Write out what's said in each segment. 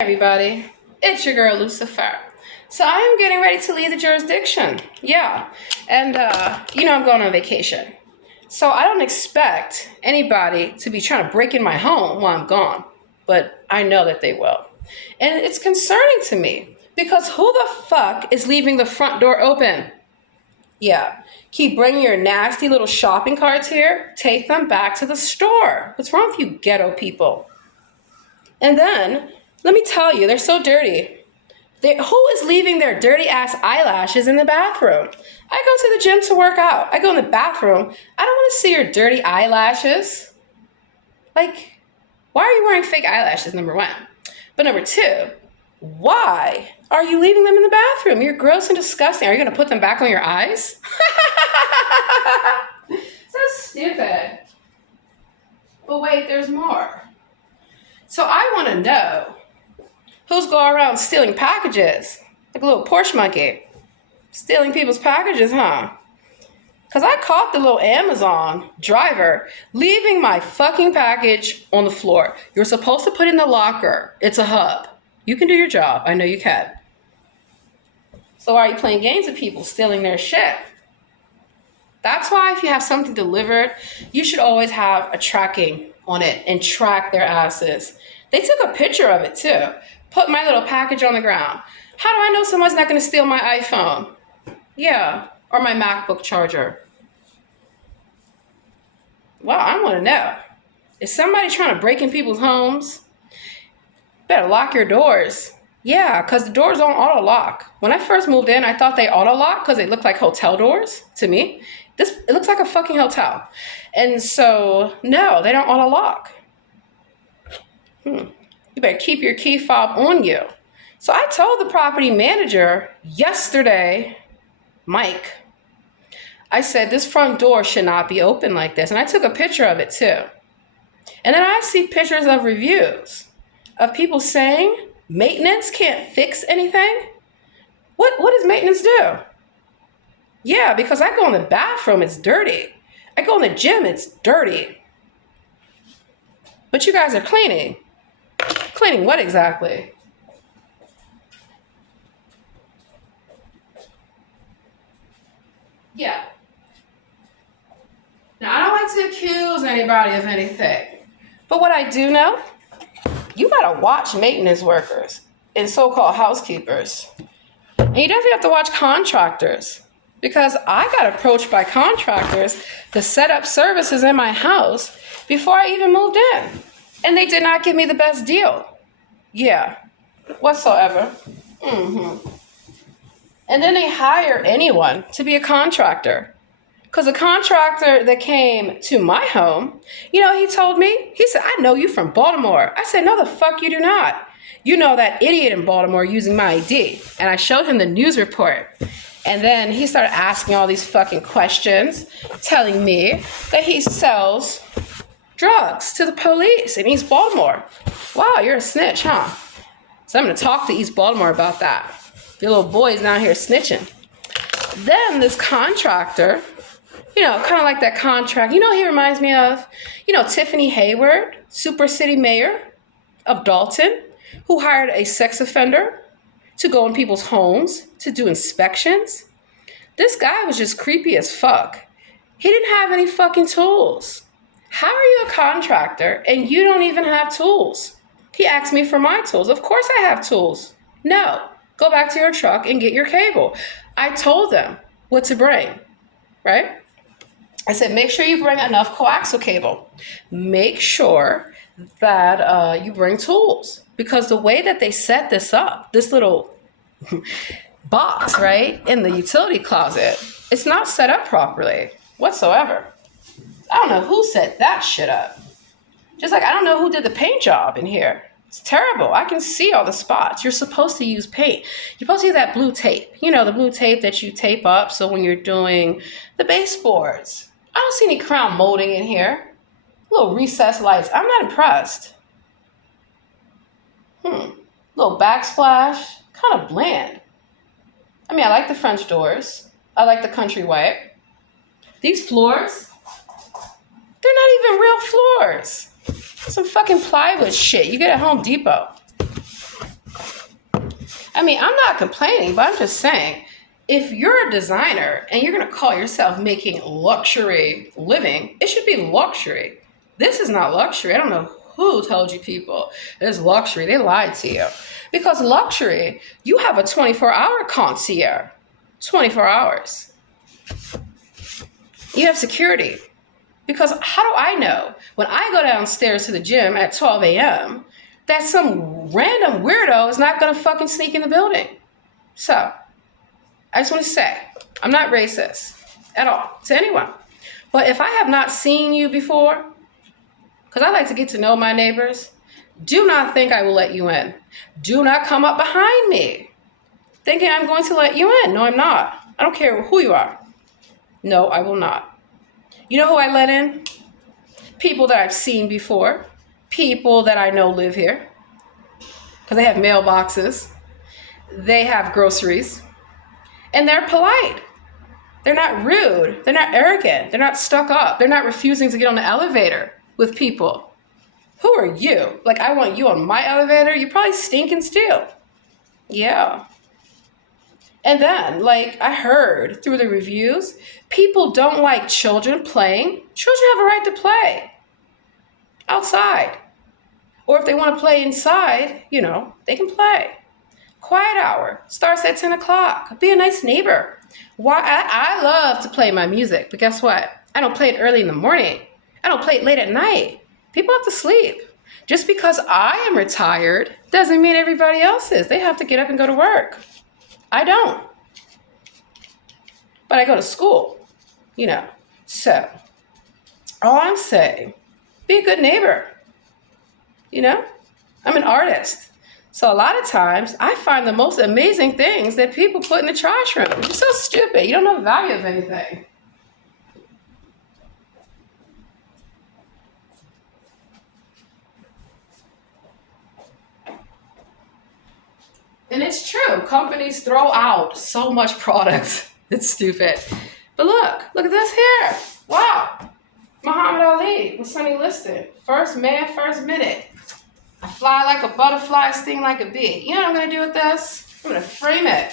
Everybody, it's your girl Lucifer. So I am getting ready to leave the jurisdiction. Yeah, and I'm going on vacation. So I don't expect anybody to be trying to break in my home while I'm gone, but I know that they will. And it's concerning to me because who the fuck is leaving the front door open? Yeah, keep bringing your nasty little shopping carts here. Take them back to the store. What's wrong with you ghetto people? And then, let me tell you, they're so dirty. Who is leaving their dirty ass eyelashes in the bathroom? I go to the gym to work out. I go in the bathroom. I don't want to see your dirty eyelashes. Like, why are you wearing fake eyelashes, number one? But number two, why are you leaving them in the bathroom? You're gross and disgusting. Are you going to put them back on your eyes? So stupid. But wait, there's more. So I want to know who's going around stealing packages like a little Porsche monkey. Stealing people's packages, huh? Because I caught the little Amazon driver leaving my fucking package on the floor. You're supposed to put it in the locker. It's a hub. You can do your job. I know you can. So why are you playing games with people stealing their shit? That's why if you have something delivered, you should always have a tracking on it and track their asses. They took a picture of it too. Put my little package on the ground. How do I know someone's not going to steal my iPhone? Yeah, or my MacBook charger. Well, I want to know. Is somebody trying to break in people's homes? Better lock your doors. Yeah, because the doors don't auto lock. When I first moved in, I thought they auto lock because they look like hotel doors to me. It looks like a fucking hotel. And so, no, they don't auto lock. You better keep your key fob on you. So I told the property manager yesterday, Mike, I said, this front door should not be open like this. And I took a picture of it too. And then I see pictures of reviews of people saying maintenance can't fix anything. What does maintenance do? Yeah, because I go in the bathroom, it's dirty. I go in the gym, it's dirty. But you guys are cleaning. Cleaning what exactly? Yeah. Now, I don't like to accuse anybody of anything. But what I do know, you gotta watch maintenance workers and so-called housekeepers. And you definitely have to watch contractors. Because I got approached by contractors to set up services in my house before I even moved in. And they did not give me the best deal. Yeah, whatsoever. And then they hire anyone to be a contractor. Because a contractor that came to my home, he told me, he said, I know you from Baltimore. I said, no, the fuck you do not. You know that idiot in Baltimore using my ID. And I showed him the news report. And then he started asking all these fucking questions, telling me that he sells drugs to the police in East Baltimore. Wow, you're a snitch, huh? So I'm going to talk to East Baltimore about that. Your little boy's down here snitching. Then this contractor, kind of like that contract, he reminds me of, Tiffany Hayward, Super City Mayor of Dalton, who hired a sex offender to go in people's homes to do inspections. This guy was just creepy as fuck. He didn't have any fucking tools. How are you a contractor and you don't even have tools? He asked me for my tools. Of course I have tools. No, go back to your truck and get your cable. I told them what to bring, right? I said, make sure you bring enough coaxial cable. Make sure that you bring tools. Because the way that they set this up, this little box, right, in the utility closet, it's not set up properly whatsoever. I don't know who set that shit up. Just like I don't know who did the paint job in here. It's terrible. I can see all the spots. You're supposed to use paint. You're supposed to use that blue tape. The blue tape that you tape up so when you're doing the baseboards. I don't see any crown molding in here. Little recessed lights. I'm not impressed. Little backsplash. Kind of bland. I mean, I like the French doors. I like the country white. These floors, they're not even real floors. Some fucking plywood shit you get at Home Depot. I mean, I'm not complaining, but I'm just saying, if you're a designer and you're going to call yourself making luxury living, it should be luxury. This is not luxury. I don't know who told you people it's luxury. They lied to you. Because luxury, you have a 24-hour concierge. 24 hours. You have security. Because how do I know when I go downstairs to the gym at 12 a.m. that some random weirdo is not going to fucking sneak in the building? So, I just want to say, I'm not racist at all to anyone. But if I have not seen you before, because I like to get to know my neighbors, do not think I will let you in. Do not come up behind me thinking I'm going to let you in. No, I'm not. I don't care who you are. No, I will not. You know who I let in? People that I've seen before. People that I know live here. Because they have mailboxes. They have groceries. And they're polite. They're not rude. They're not arrogant. They're not stuck up. They're not refusing to get on the elevator with people. Who are you? Like, I want you on my elevator? You're probably stinking still. Yeah. And then, like, I heard through the reviews, people don't like children playing. Children have a right to play outside. Or if they want to play inside, you know, they can play. Quiet hour starts at 10 o'clock. Be a nice neighbor. Why? I love to play my music, but guess what? I don't play it early in the morning. I don't play it late at night. People have to sleep. Just because I am retired doesn't mean everybody else is. They have to get up and go to work. I don't. But I go to school, you know. So, all I'm saying, be a good neighbor. You know, I'm an artist. So a lot of times I find the most amazing things that people put in the trash room. You're so stupid. You don't know the value of anything. And it's true. Companies throw out so much product. It's stupid. But look at this here. Wow. Muhammad Ali with Sonny Liston. First man, first minute. I fly like a butterfly, sting like a bee. You know what I'm going to do with this? I'm going to frame it.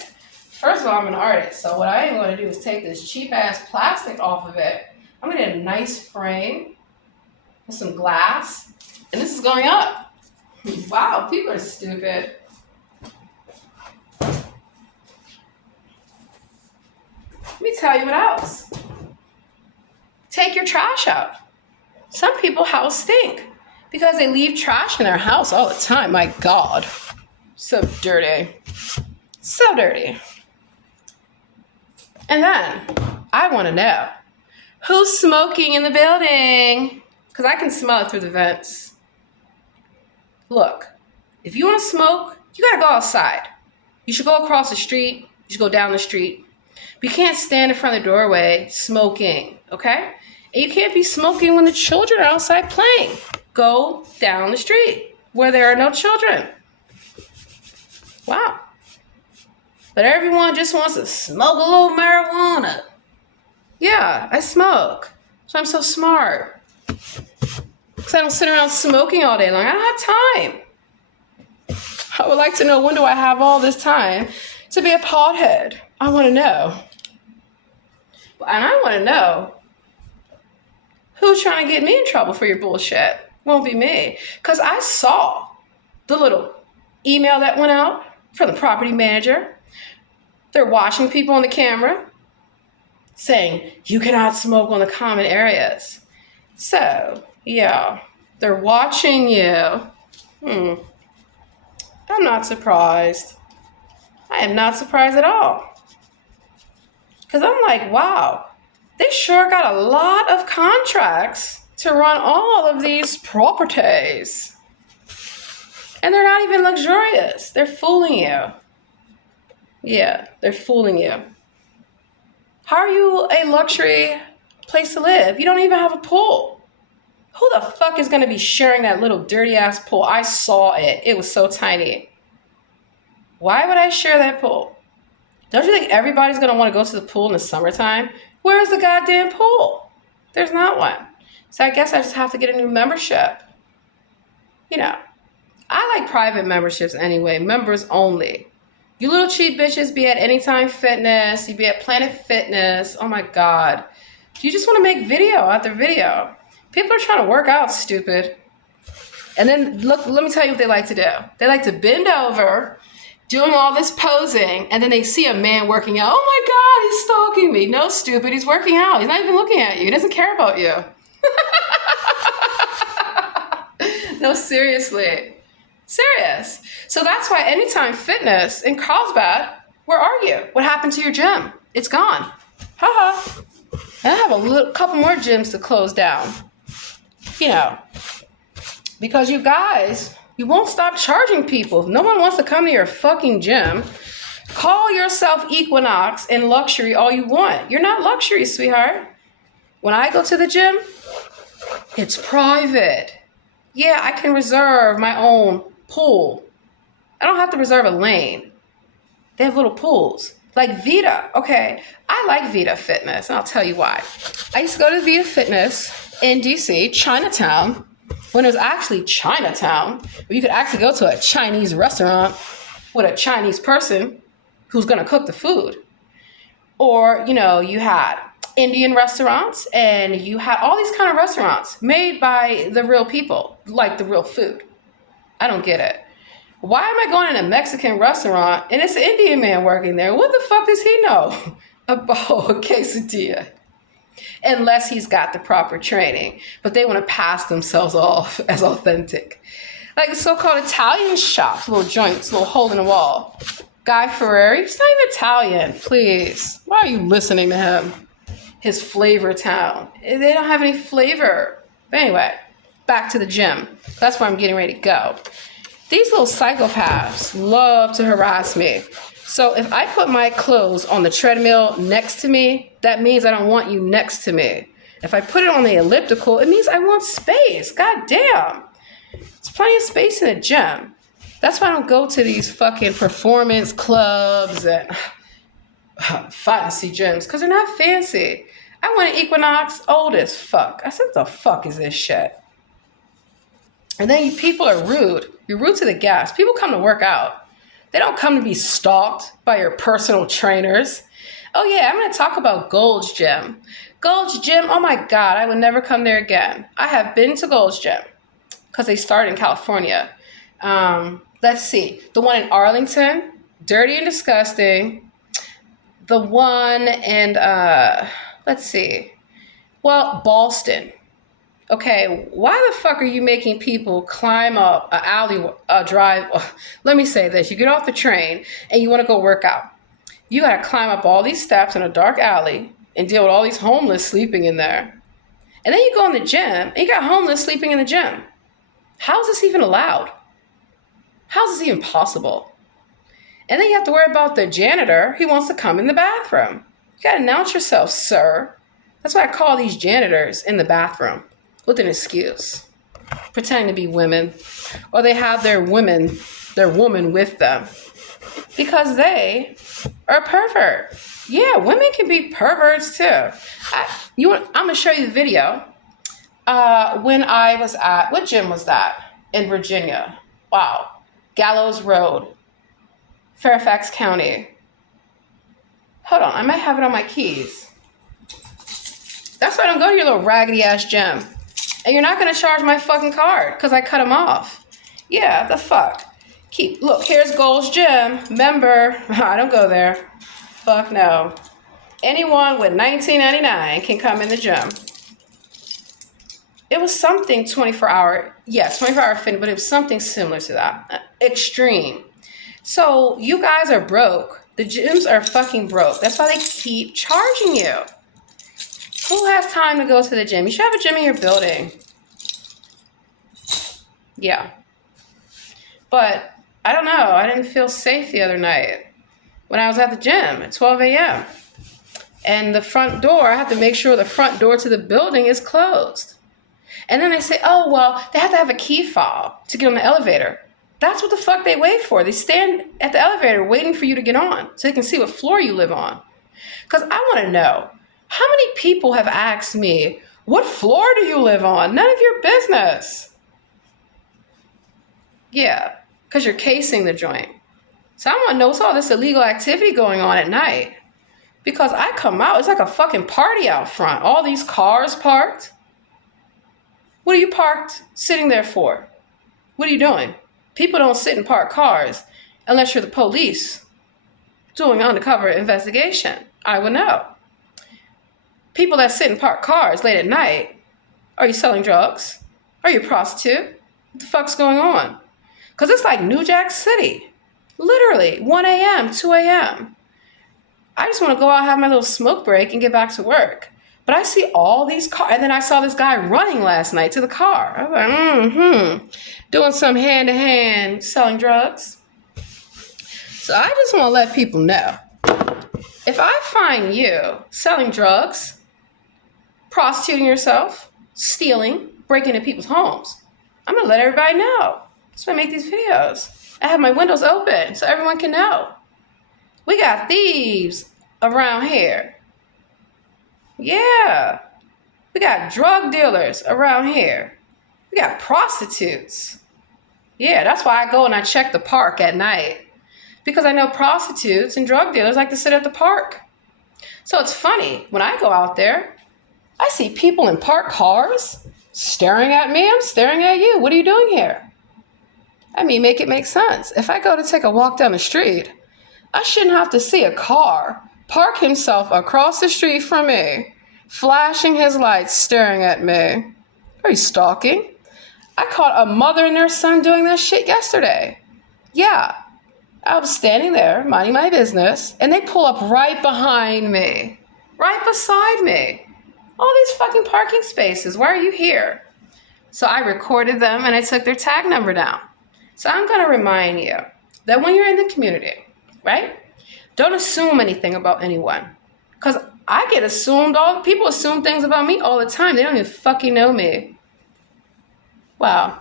First of all, I'm an artist. So what I am going to do is take this cheap ass plastic off of it. I'm going to get a nice frame with some glass. And this is going up. Wow, people are stupid. Let me tell you what else. Take your trash out. Some people's house stink because they leave trash in their house all the time. My God. So dirty. So dirty. And then I want to know who's smoking in the building, because I can smell it through the vents. Look, if you want to smoke, you got to go outside. You should go across the street. You should go down the street. But you can't stand in front of the doorway smoking, okay? And you can't be smoking when the children are outside playing. Go down the street where there are no children. Wow. But everyone just wants to smoke a little marijuana. Yeah, I smoke. So I'm so smart. Because I don't sit around smoking all day long. I don't have time. I would like to know, when do I have all this time to be a pothead? I want to know. And I want to know who's trying to get me in trouble for your bullshit. Won't be me. Because I saw the little email that went out from the property manager. They're watching people on the camera saying, you cannot smoke on the common areas. So, yeah, they're watching you. I'm not surprised. I am not surprised at all. Because I'm like, wow, they sure got a lot of contracts to run all of these properties. And they're not even luxurious. They're fooling you. Yeah, they're fooling you. How are you a luxury place to live? You don't even have a pool. Who the fuck is going to be sharing that little dirty ass pool? I saw it. It was so tiny. Why would I share that pool? Don't you think everybody's going to want to go to the pool in the summertime? Where's the goddamn pool? There's not one. So I guess I just have to get a new membership. You know, I like private memberships anyway, members only. You little cheap bitches be at Anytime Fitness, you be at Planet Fitness. Oh my God. You just want to make video after video. People are trying to work out, stupid. And then look, let me tell you what they like to do. They like to bend over, doing all this posing, and then they see a man working out. Oh my God, he's stalking me. No, stupid, he's working out. He's not even looking at you. He doesn't care about you. No, seriously. Serious. So that's why Anytime Fitness in Carlsbad, where are you? What happened to your gym? It's gone. Haha. And I have a couple more gyms to close down. You know, because you guys, you won't stop charging people. No one wants to come to your fucking gym. Call yourself Equinox and luxury all you want. You're not luxury, sweetheart. When I go to the gym, it's private. Yeah, I can reserve my own pool. I don't have to reserve a lane. They have little pools. Like Vita. Okay, I like Vita Fitness, and I'll tell you why. I used to go to Vita Fitness in DC, Chinatown, when it was actually Chinatown, where you could actually go to a Chinese restaurant with a Chinese person who's going to cook the food. Or, you know, you had Indian restaurants, and you had all these kind of restaurants made by the real people, like the real food. I don't get it. Why am I going in a Mexican restaurant and it's an Indian man working there? What the fuck does he know about a quesadilla? Unless he's got the proper training, but they want to pass themselves off as authentic. Like the so-called Italian shops, little joints, little hole in the wall. Guy Fieri, he's not even Italian, please. Why are you listening to him? His flavor town. They don't have any flavor. But anyway, back to the gym. That's where I'm getting ready to go. These little psychopaths love to harass me. So if I put my clothes on the treadmill next to me, that means I don't want you next to me. If I put it on the elliptical, it means I want space. God damn. There's plenty of space in the gym. That's why I don't go to these fucking performance clubs and fancy gyms, because they're not fancy. I went to Equinox, old as fuck. I said, what the fuck is this shit? And then people are rude. You're rude to the guests. People come to work out. They don't come to be stalked by your personal trainers. Oh yeah, I'm going to talk about Gold's Gym. Gold's Gym, oh my God, I would never come there again. I have been to Gold's Gym because they started in California. Let's see. The one in Arlington, dirty and disgusting. The one in, let's see. Well, Ballston. Okay, why the fuck are you making people climb up an alley, drive? Let me say this. You get off the train and you want to go work out. You got to climb up all these steps in a dark alley and deal with all these homeless sleeping in there. And then you go in the gym and you got homeless sleeping in the gym. How is this even allowed? How is this even possible? And then you have to worry about the janitor. He wants to come in the bathroom. You got to announce yourself, sir. That's why I call these janitors in the bathroom. With an excuse, pretending to be women, or they have their woman with them, because they are pervert. Yeah, women can be perverts too. I'm gonna show you the video. When I was at, what gym was that? In Virginia. Wow, Gallows Road, Fairfax County. Hold on, I might have it on my keys. That's why I don't go to your little raggedy ass gym. And you're not going to charge my fucking card because I cut them off. Yeah, the fuck. Look, here's Gold's Gym. Member. I don't go there. Fuck no. Anyone with $19.99 can come in the gym. It was something 24-hour. Yes, 24-hour fitness, but it was something similar to that. Extreme. So you guys are broke. The gyms are fucking broke. That's why they keep charging you. Who has time to go to the gym? You should have a gym in your building. Yeah. But I don't know. I didn't feel safe the other night when I was at the gym at 12 a.m. And the front door, I have to make sure the front door to the building is closed. And then they say, oh, well, they have to have a key fob to get on the elevator. That's what the fuck they wait for. They stand at the elevator waiting for you to get on so they can see what floor you live on. Because I want to know. How many people have asked me, what floor do you live on? None of your business. Yeah, because you're casing the joint. So I want to know what's all this illegal activity going on at night. Because I come out, it's like a fucking party out front. All these cars parked. What are you parked sitting there for? What are you doing? People don't sit and park cars unless you're the police doing undercover investigation. I would know. People that sit and park cars late at night, are you selling drugs? Are you a prostitute? What the fuck's going on? Because it's like New Jack City. Literally, 1 a.m., 2 a.m. I just want to go out, have my little smoke break, and get back to work. But I see all these cars. And then I saw this guy running last night to the car. I was like, doing some hand-to-hand selling drugs. So I just want to let people know, if I find you selling drugs, prostituting yourself, stealing, breaking into people's homes, I'm going to let everybody know. That's why I make these videos. I have my windows open so everyone can know. We got thieves around here. Yeah. We got drug dealers around here. We got prostitutes. Yeah, that's why I go and I check the park at night. Because I know prostitutes and drug dealers like to sit at the park. So it's funny, when I go out there, I see people in parked cars staring at me. I'm staring at you. What are you doing here? I mean, make it make sense. If I go to take a walk down the street, I shouldn't have to see a car park himself across the street from me, flashing his lights, staring at me. Are you stalking? I caught a mother and their son doing that shit yesterday. Yeah, I was standing there, minding my business, and they pull up right behind me, right beside me. All these fucking parking spaces, why are you here? So I recorded them and I took their tag number down. So I'm going to remind you that when you're in the community, right? Don't assume anything about anyone. Because I get assumed, people assume things about me all the time. They don't even fucking know me. Wow.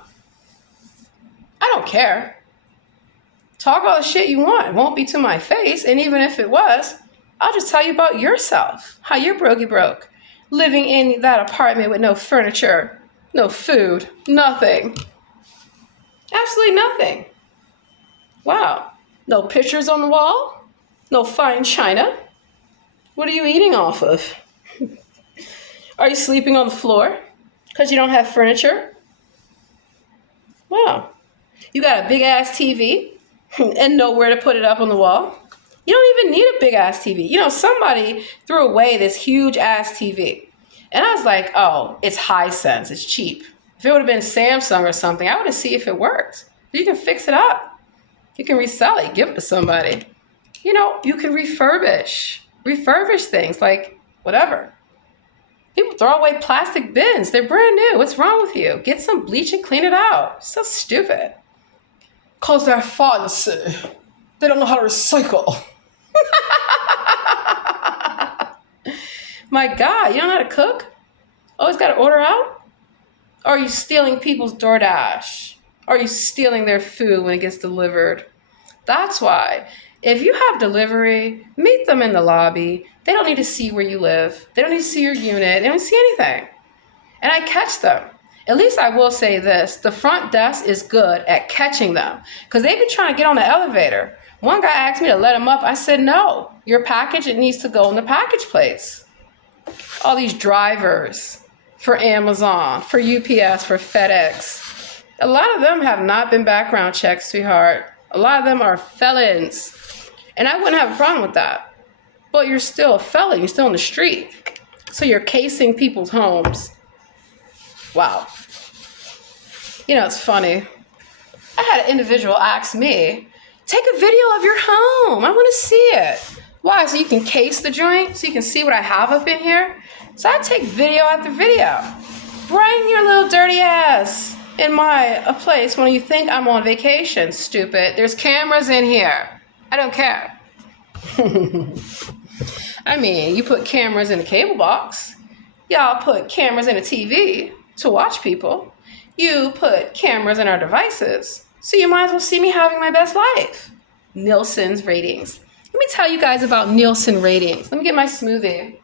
I don't care. Talk all the shit you want. It won't be to my face. And even if it was, I'll just tell you about yourself. How you're broke. Living in that apartment with no furniture, no food, nothing. Absolutely nothing. Wow. No pictures on the wall? No fine china? What are you eating off of? Are you sleeping on the floor because you don't have furniture? Wow. You got a big ass TV and nowhere to put it up on the wall? You don't even need a big ass TV. You know, somebody threw away this huge ass TV. And I was like, oh, it's Hisense. It's cheap. If it would have been Samsung or something, I would have seen if it worked. You can fix it up. You can resell it, give it to somebody. You know, you can refurbish things, like whatever. People throw away plastic bins. They're brand new. What's wrong with you? Get some bleach and clean it out. So stupid. Because they're fancy. They don't know how to recycle. My God, you don't know how to cook? Always got to order out? Or are you stealing people's DoorDash? Are you stealing their food when it gets delivered? That's why. If you have delivery, meet them in the lobby. They don't need to see where you live. They don't need to see your unit. They don't see anything. And I catch them. At least I will say this. The front desk is good at catching them. Because they've been trying to get on the elevator. One guy asked me to let him up. I said, no. Your package, it needs to go in the package place. All these drivers for Amazon, for UPS, for FedEx. A lot of them have not been background checked, sweetheart. A lot of them are felons. And I wouldn't have a problem with that. But you're still a felon. You're still in the street. So you're casing people's homes. Wow. You know, it's funny. I had an individual ask me, take a video of your home. I want to see it. Why? So you can case the joint? So you can see what I have up in here? So I take video after video. Bring your little dirty ass in a place when you think I'm on vacation, stupid. There's cameras in here. I don't care. I mean, you put cameras in the cable box. Y'all put cameras in a TV to watch people. You put cameras in our devices. So you might as well see me having my best life. Nielsen's ratings. Let me tell you guys about Nielsen ratings. Let me get my smoothie.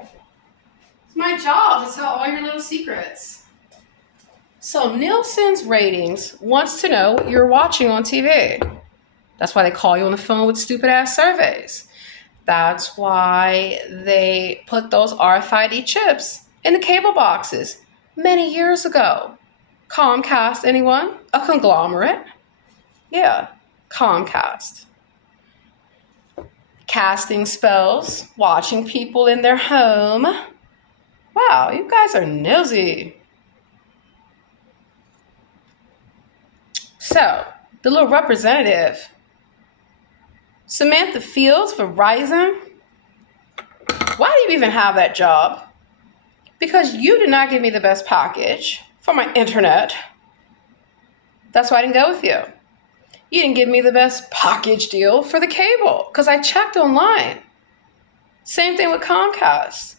It's my job to tell all your little secrets. So Nielsen's ratings wants to know what you're watching on TV. That's why they call you on the phone with stupid ass surveys. That's why they put those RFID chips in the cable boxes many years ago. Comcast, anyone? A conglomerate? Yeah, Comcast. Casting spells, watching people in their home. Wow, you guys are nosy. So, the little representative, Samantha Fields for Verizon. Why do you even have that job? Because you did not give me the best package for my internet. That's why I didn't go with you. You didn't give me the best package deal for the cable because I checked online. Same thing with Comcast.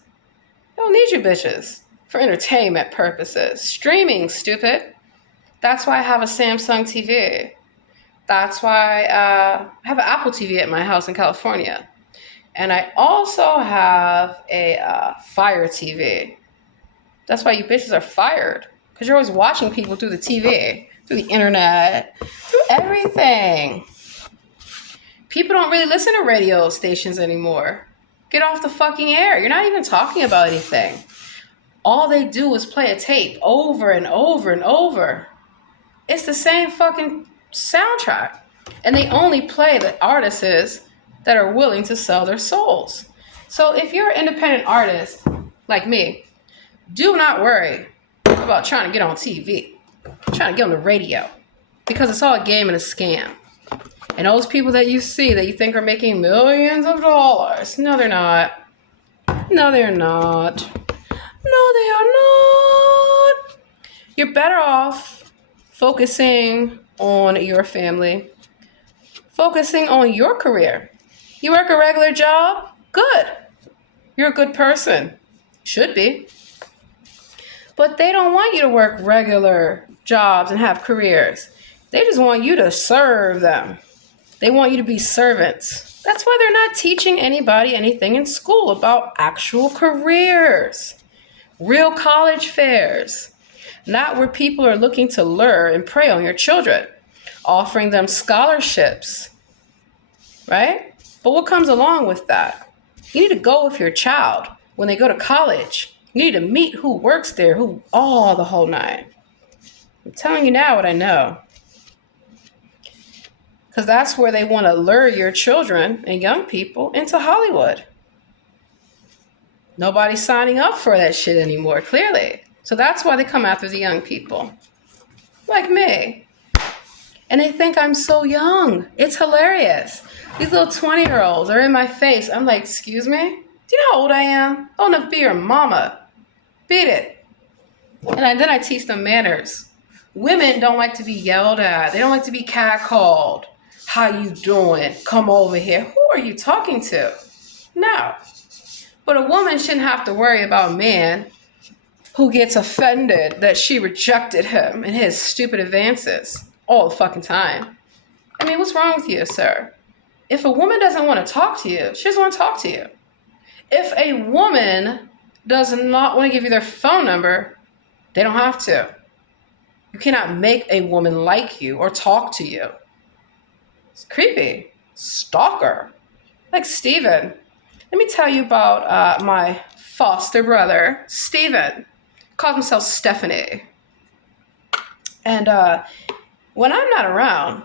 I don't need you bitches for entertainment purposes. Streaming, stupid. That's why I have a Samsung TV. That's why I have an Apple TV at my house in California. And I also have a Fire TV. That's why you bitches are fired. Because you're always watching people through the TV, through the internet, through everything. People don't really listen to radio stations anymore. Get off the fucking air. You're not even talking about anything. All they do is play a tape over and over and over. It's the same fucking soundtrack. And they only play the artists that are willing to sell their souls. So if you're an independent artist like me, do not worry about trying to get on TV, trying to get on the radio, because it's all a game and a scam. And those people that you see that you think are making millions of dollars, no, they're not. No, they're not. No, they are not. You're better off focusing on your family, focusing on your career. You work a regular job? Good. You're a good person. Should be. But they don't want you to work regular jobs and have careers. They just want you to serve them. They want you to be servants. That's why they're not teaching anybody anything in school about actual careers, real college fairs, not where people are looking to lure and prey on your children, offering them scholarships, right? But what comes along with that? You need to go with your child when they go to college. You need to meet who works there, the whole nine. I'm telling you now what I know. Because that's where they want to lure your children and young people into Hollywood. Nobody's signing up for that shit anymore, clearly. So that's why they come after the young people. Like me. And they think I'm so young. It's hilarious. These little 20-year-olds are in my face. I'm like, excuse me? Do you know how old I am? Old enough to be your mama. Beat it. And then I teach them manners. Women don't like to be yelled at. They don't like to be catcalled. How you doing? Come over here. Who are you talking to? No. But a woman shouldn't have to worry about a man who gets offended that she rejected him and his stupid advances all the fucking time. I mean, what's wrong with you, sir? If a woman doesn't want to talk to you, she doesn't want to talk to you. If a woman does not want to give you their phone number, they don't have to. You cannot make a woman like you or talk to you. It's creepy. Stalker. Like Steven. Let me tell you about my foster brother, Steven. Calls himself Stephanie. And when I'm not around,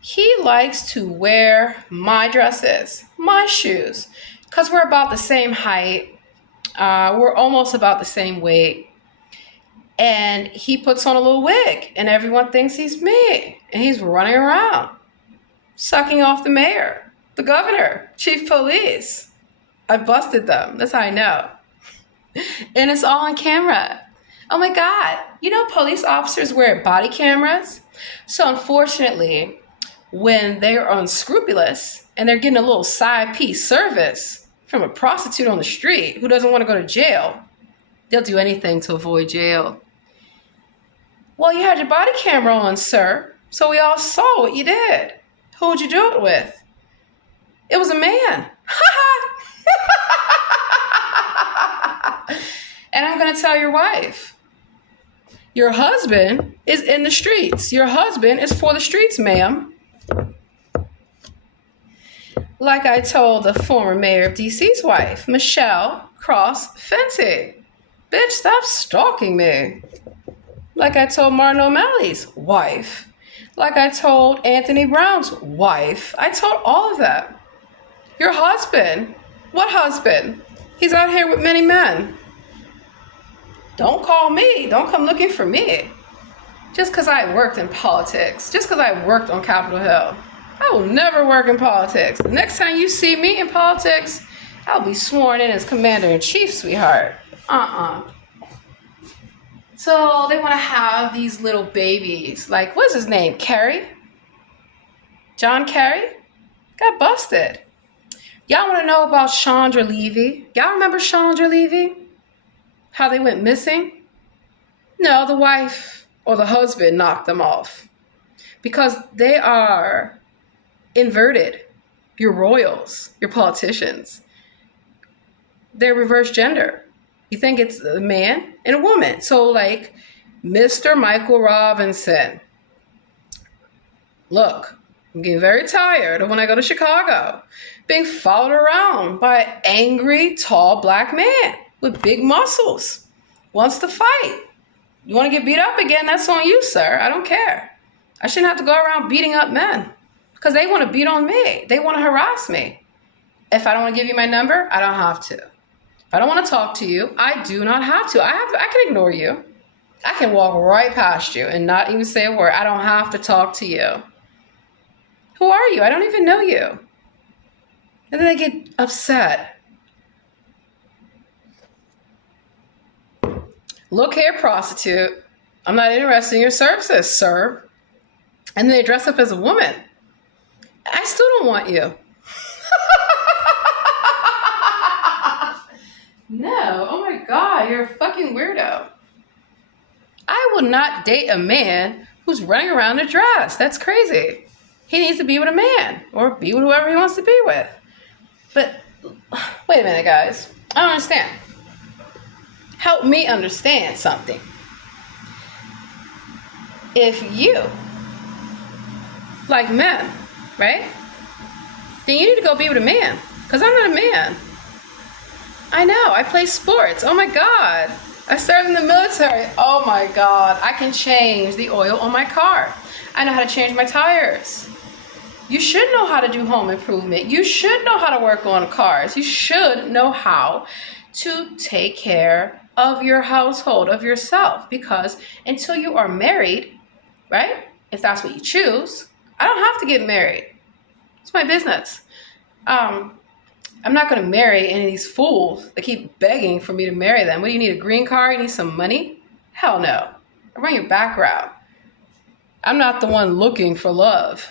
he likes to wear my dresses, my shoes, because we're about the same height. We're almost about the same weight. And he puts on a little wig, and everyone thinks he's me. And he's running around, sucking off the mayor, the governor, chief police. I busted them. That's how I know. And it's all on camera. Oh my God. You know, police officers wear body cameras. So unfortunately, when they're unscrupulous and they're getting a little side piece service from a prostitute on the street who doesn't want to go to jail, they'll do anything to avoid jail. Well, you had your body camera on, sir, so we all saw what you did. Who'd you do it with? It was a man. And I'm going to tell your wife. Your husband is in the streets. Your husband is for the streets, ma'am. Like I told the former mayor of DC's wife, Michelle Cross Fenty. Bitch, stop stalking me. Like I told Martin O'Malley's wife. Like I told Anthony Brown's wife. I told all of that. Your husband. What husband? He's out here with many men. Don't call me. Don't come looking for me. Just because I worked in politics. Just because I worked on Capitol Hill. I will never work in politics. The next time you see me in politics, I'll be sworn in as Commander-in-Chief, sweetheart. So they want to have these little babies. Like, what's his name? Kerry? John Kerry? Got busted. Y'all want to know about Chandra Levy? Y'all remember Chandra Levy? How they went missing? No, the wife or the husband knocked them off. Because they are inverted. You're royals. You're politicians. They're reverse gender. You think it's a man and a woman. So like Mr. Michael Robinson. Look, I'm getting very tired of when I go to Chicago being followed around by an angry, tall black man with big muscles. Wants to fight. You want to get beat up again? That's on you, sir. I don't care. I shouldn't have to go around beating up men because they want to beat on me. They want to harass me. If I don't want to give you my number, I don't have to. If I don't want to talk to you, I do not have to. I can ignore you. I can walk right past you and not even say a word. I don't have to talk to you. Who are you? I don't even know you. And then they get upset. Look here, prostitute. I'm not interested in your services, sir. And then they dress up as a woman. I still don't want you. No, oh my God, you're a fucking weirdo. I will not date a man who's running around in a dress. That's crazy. He needs to be with a man or be with whoever he wants to be with. But wait a minute, guys. I don't understand. Help me understand something. If you like men, right? Then you need to go be with a man. Because I'm not a man. I know, I play sports. Oh my God. I served in the military. Oh my God. I can change the oil on my car. I know how to change my tires. You should know how to do home improvement. You should know how to work on cars. You should know how to take care of your household, of yourself. Because until you are married, right? If that's what you choose, I don't have to get married. It's my business. I'm not going to marry any of these fools that keep begging for me to marry them. What do you need, a green card? You need some money? Hell no. I run your background. I'm not the one looking for love.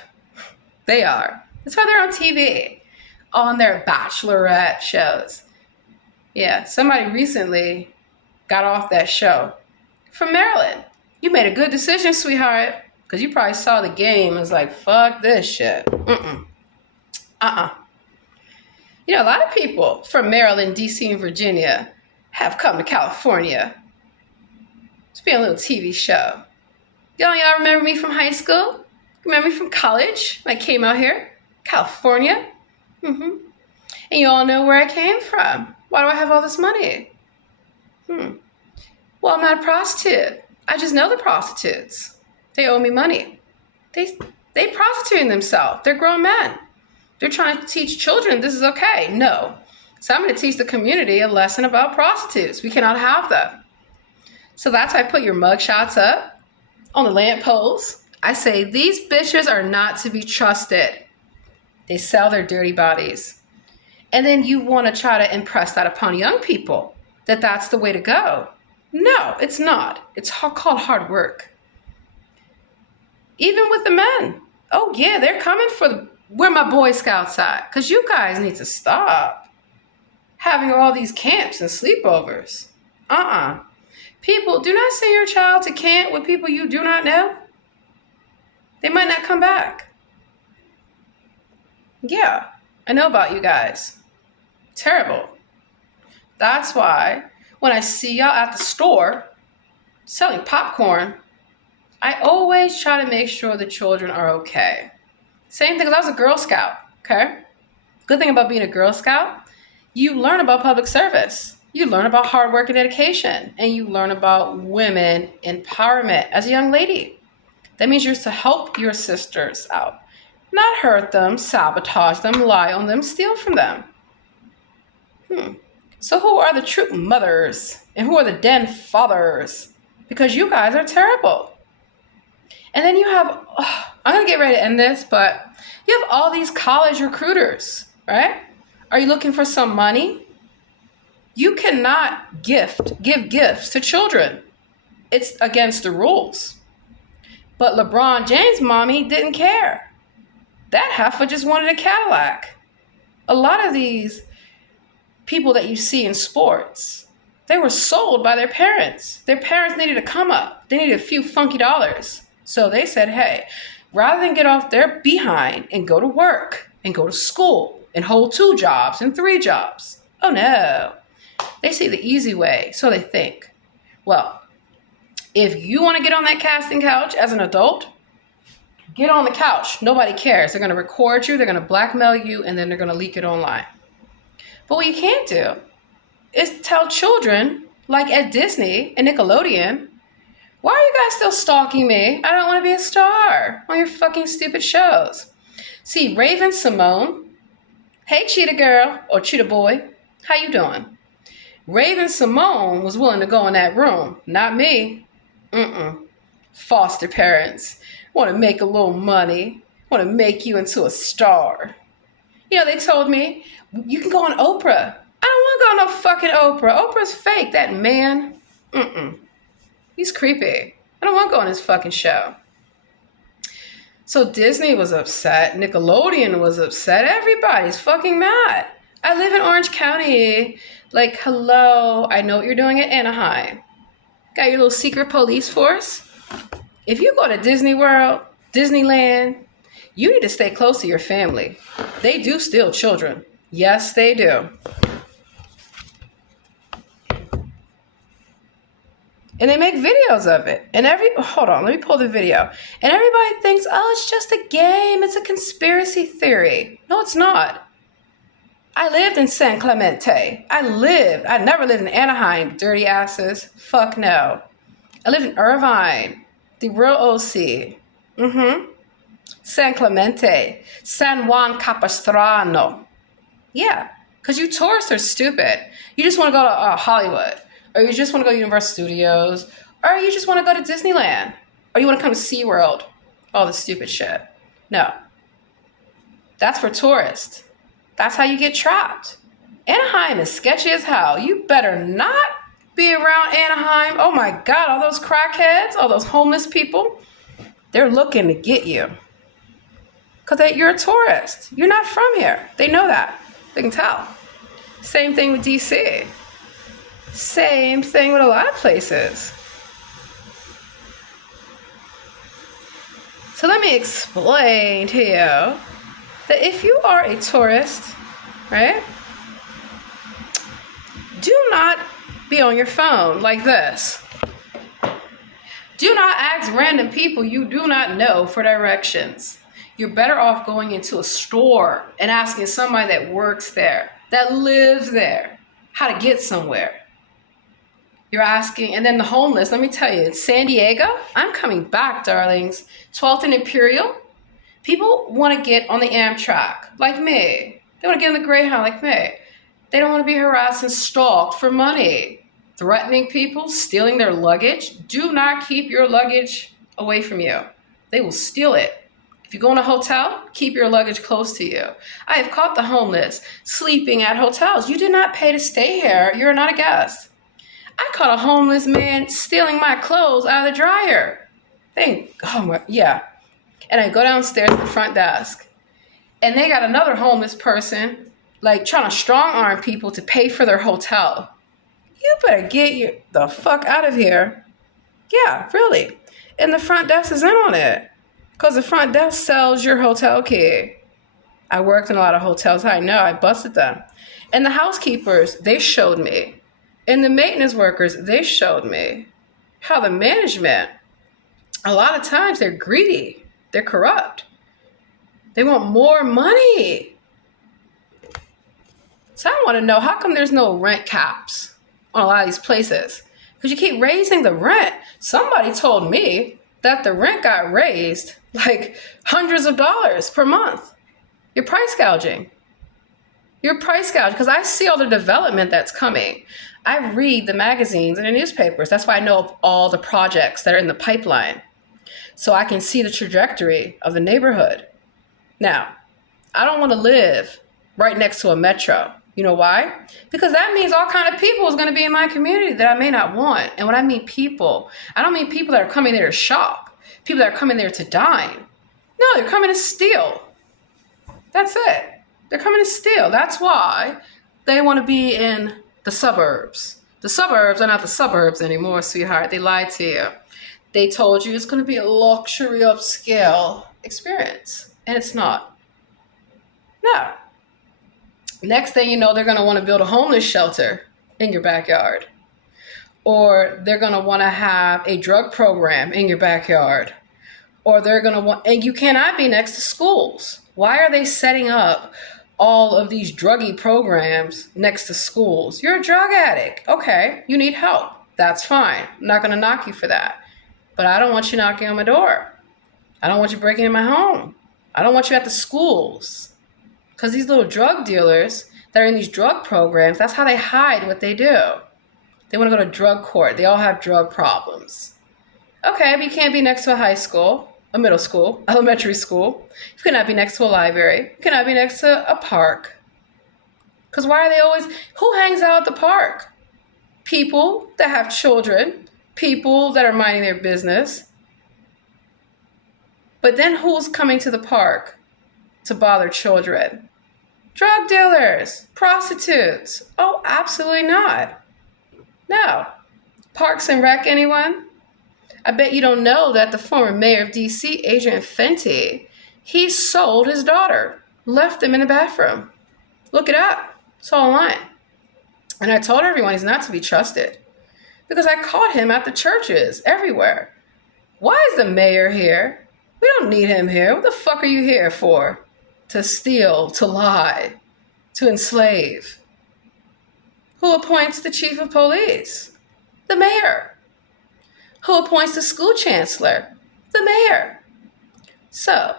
They are. That's why they're on TV, on their bachelorette shows. Yeah, somebody recently got off that show from Maryland. You made a good decision, sweetheart, because you probably saw the game and was like, fuck this shit. You know, a lot of people from Maryland, DC, and Virginia have come to California to be on a little TV show. Y'all remember me from high school? Remember me from college? I came out here, California. And you all know where I came from. Why do I have all this money? Well, I'm not a prostitute. I just know the prostitutes. They owe me money. They prostituting themselves. They're grown men. They're trying to teach children this is okay. No. So I'm going to teach the community a lesson about prostitutes. We cannot have them. So that's why I put your mugshots up on the lampposts. I say these bitches are not to be trusted. They sell their dirty bodies. And then you want to try to impress that upon young people, that that's the way to go. No, it's not. It's called hard work. Even with the men. Oh yeah, they're coming for where my Boy Scouts at. Because you guys need to stop having all these camps and sleepovers. People, do not send your child to camp with people you do not know. They might not come back. Yeah, I know about you guys. Terrible. That's why when I see y'all at the store selling popcorn, I always try to make sure the children are okay. Same thing, 'cause I was a Girl Scout, okay? Good thing about being a Girl Scout, you learn about public service. You learn about hard work and dedication, and you learn about women empowerment as a young lady. That means you're to help your sisters out, not hurt them, sabotage them, lie on them, steal from them. So who are the true mothers and who are the den fathers? Because you guys are terrible. And then you have, I'm going to get ready to end this, but you have all these college recruiters, right? Are you looking for some money? You cannot give gifts to children. It's against the rules. But LeBron James' mommy didn't care. That heifer just wanted a Cadillac. A lot of these people that you see in sports, they were sold by their parents. Their parents needed a come up. They needed a few funky dollars. So they said, hey, rather than get off their behind and go to work and go to school and hold 2 jobs and 3 jobs. Oh no. They see the easy way. So they think, well, if you want to get on that casting couch as an adult, get on the couch. Nobody cares. They're going to record you. They're going to blackmail you. And then they're going to leak it online. But what you can't do is tell children, like at Disney and Nickelodeon, why are you guys still stalking me? I don't want to be a star on your fucking stupid shows. See, Raven-Symoné, hey cheetah girl or cheetah boy, how you doing? Raven-Symoné was willing to go in that room, not me. Foster parents want to make a little money, want to make you into a star. You know, they told me, you can go on Oprah. I don't want to go on no fucking Oprah. Oprah's fake, that man. He's creepy. I don't want to go on his fucking show. So Disney was upset. Nickelodeon was upset. Everybody's fucking mad. I live in Orange County. Like, hello, I know what you're doing at Anaheim. Got your little secret police force? If you go to Disney World, Disneyland, you need to stay close to your family. They do steal children. Yes, they do. And they make videos of it. And hold on, let me pull the video. And everybody thinks, oh, it's just a game. It's a conspiracy theory. No, it's not. I lived in San Clemente. I never lived in Anaheim, dirty asses. Fuck no. I lived in Irvine, the real OC. San Clemente, San Juan Capistrano. Yeah, because you tourists are stupid. You just want to go to Hollywood, or you just want to go to Universal Studios, or you just want to go to Disneyland, or you want to come to SeaWorld. All this stupid shit. No. That's for tourists. That's how you get trapped. Anaheim is sketchy as hell. You better not be around Anaheim. Oh my God, all those crackheads, all those homeless people, they're looking to get you. Because you're a tourist. You're not from here. They know that. They can tell. Same thing with DC. Same thing with a lot of places. So let me explain to you that if you are a tourist, right, do not be on your phone like this. Do not ask random people you do not know for directions. You're better off going into a store and asking somebody that works there, that lives there, how to get somewhere. You're asking, and then the homeless, let me tell you, in San Diego, I'm coming back, darlings. 12th and Imperial, people want to get on the Amtrak, like me. They want to get on the Greyhound, like me. They don't want to be harassed and stalked for money. Threatening people, stealing their luggage. Do not keep your luggage away from you. They will steal it. If you go in a hotel, keep your luggage close to you. I have caught the homeless sleeping at hotels. You did not pay to stay here. You're not a guest. I caught a homeless man stealing my clothes out of the dryer. Yeah. And I go downstairs to the front desk, and they got another homeless person, like, trying to strong arm people to pay for their hotel. You better get the fuck out of here. Yeah, really. And the front desk is in on it, because the front desk sells your hotel key. I worked in a lot of hotels. I know. I busted them. And the housekeepers, they showed me. And the maintenance workers, they showed me. how the management, a lot of times they're greedy, they're corrupt, they want more money. So I want to know, how come there's no rent caps on a lot of these places? Because you keep raising the rent. Somebody told me that the rent got raised like hundreds of dollars per month. You're price gouging. You're price gouging because I see all the development that's coming. I read the magazines and the newspapers. That's why I know of all the projects that are in the pipeline. So I can see the trajectory of the neighborhood. Now, I don't want to live right next to a metro. You know why? Because that means all kind of people is going to be in my community that I may not want. And when I mean people, I don't mean people that are coming there to shop, people that are coming there to dine. No, they're coming to steal. That's it. They're coming to steal. That's why they want to be in the suburbs. The suburbs are not the suburbs anymore, sweetheart. They lied to you. They told you it's going to be a luxury upscale experience. And it's not. No. Next thing you know, they're going to want to build a homeless shelter in your backyard. Or they're going to want to have a drug program in your backyard. Or they're going to want, and you cannot be next to schools. Why are they setting up all of these druggy programs next to schools? You're a drug addict. Okay, you need help. That's fine. I'm not going to knock you for that. But I don't want you knocking on my door. I don't want you breaking in my home. I don't want you at the schools. Because these little drug dealers that are in these drug programs, that's how they hide what they do. They want to go to drug court. They all have drug problems. Okay, but you can't be next to a high school, a middle school, elementary school. You cannot be next to a library. You cannot be next to a park. Because why are they always, who hangs out at the park? People that have children, people that are minding their business. But then who's coming to the park to bother children? Drug dealers, prostitutes. Oh, absolutely not. No. Parks and Rec, anyone? I bet you don't know that the former mayor of DC, Adrian Fenty, he sold his daughter, left him in the bathroom. Look it up. It's all online. And I told everyone he's not to be trusted because I caught him at the churches everywhere. Why is the mayor here? We don't need him here. What the fuck are you here for? To steal, to lie, to enslave. Who appoints the chief of police? The mayor. Who appoints the school chancellor? The mayor. So,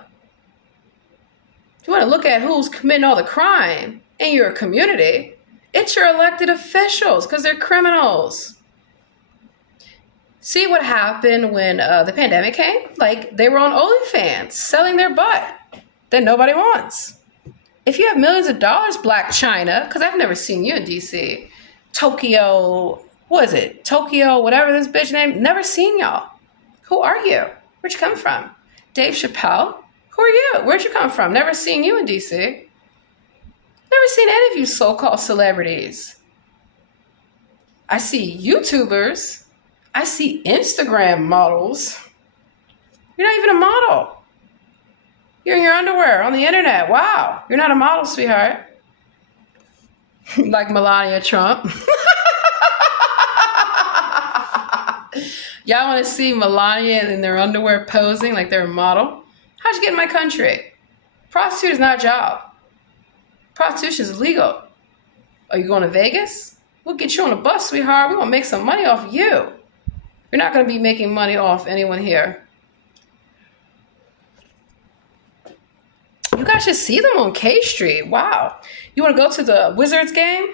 if you want to look at who's committing all the crime in your community, it's your elected officials because they're criminals. See what happened when the pandemic came? Like, they were on OnlyFans selling their butt that nobody wants. If you have millions of dollars, Black China, because I've never seen you in DC, Tokyo, what is it? Tokyo, whatever this bitch name, never seen y'all. Who are you? Where'd you come from? Dave Chappelle? Who are you? Where'd you come from? Never seen you in DC. Never seen any of you so-called celebrities. I see YouTubers. I see Instagram models. You're not even a model. You're in your underwear on the internet. Wow. You're not a model, sweetheart. Like Melania Trump. Y'all want to see Melania in their underwear posing like they're a model? How'd you get in my country? Prostitute is not a job. Prostitution is illegal. Are you going to Vegas? We'll get you on a bus, sweetheart. We're going to make some money off of you. You're not going to be making money off anyone here. You guys should see them on K Street. Wow. You want to go to the Wizards game?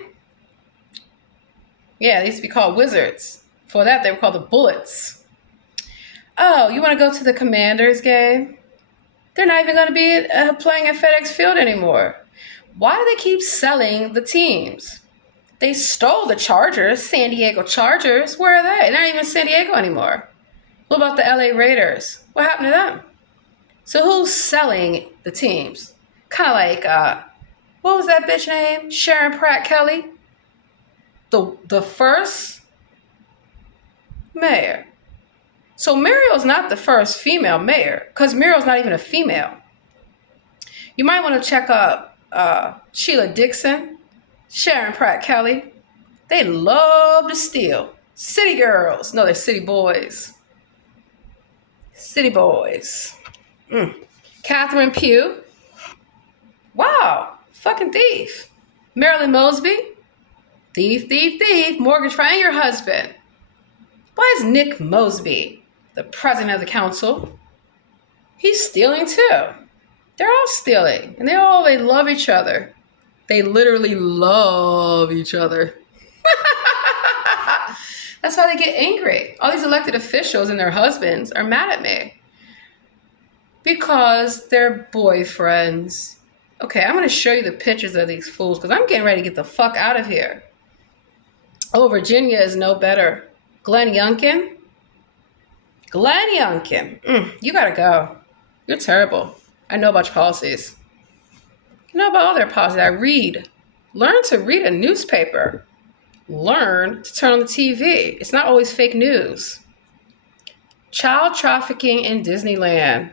Yeah, they used to be called Wizards. Before that, they were called the Bullets. Oh, you want to go to the Commanders game? They're not even going to be playing at FedEx Field anymore. Why do they keep selling the teams? They stole the Chargers, San Diego Chargers. Where are they? They're not even in San Diego anymore. What about the LA Raiders? What happened to them? So who's selling the teams? Kind of like, what was that bitch name? Sharon Pratt Kelly? The first mayor. So Muriel's not the first female mayor because Muriel's not even a female. You might want to check up Sheila Dixon, Sharon Pratt Kelly. They love to steal. City girls. No, they're city boys. City boys. Catherine Pugh. Wow. Fucking thief. Marilyn Mosby. Thief, thief, thief. Mortgage fraud. And your husband. Why is Nick Mosby the president of the council? He's stealing too. They're all stealing. And they love each other. They literally love each other. That's why they get angry. All these elected officials and their husbands are mad at me. Because they're boyfriends. Okay, I'm going to show you the pictures of these fools because I'm getting ready to get the fuck out of here. Oh, Virginia is no better. Glenn Youngkin. Glenn Youngkin. You got to go. You're terrible. I know about your policies. You know about all their policies. I read. Learn to read a newspaper. Learn to turn on the TV. It's not always fake news. Child trafficking in Disneyland.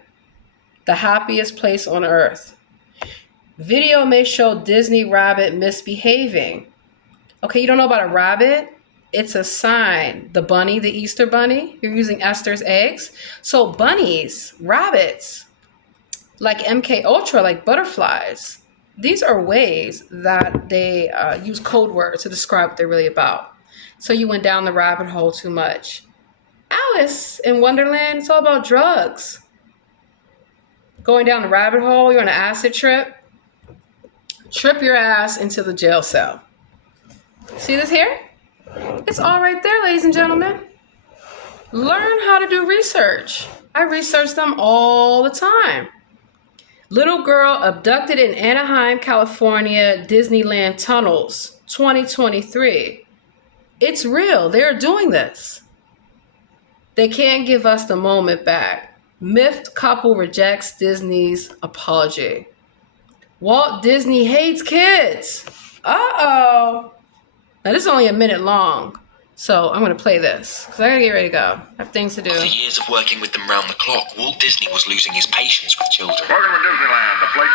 The happiest place on earth. Video may show Disney rabbit misbehaving. Okay, you don't know about a rabbit? It's a sign. The bunny, the Easter bunny, you're using Esther's eggs. So bunnies, rabbits, like MK Ultra, like butterflies, these are ways that they use code words to describe what they're really about. So you went down the rabbit hole too much. Alice in Wonderland, it's all about drugs. Going down the rabbit hole, you're on an acid trip. Trip your ass into the jail cell. See this here? It's all right there, ladies and gentlemen. Learn how to do research. I research them all the time. Little girl abducted in Anaheim, California, Disneyland tunnels, 2023. It's real. They're doing this. They can't give us the moment back. Miffed couple rejects Disney's apology. Walt Disney hates kids. Uh-oh. Now, this is only a minute long, so I'm going to play this, because I got to get ready to go. I have things to do. After years of working with them round the clock, Walt Disney was losing his patience with children. Welcome to Disneyland, the place...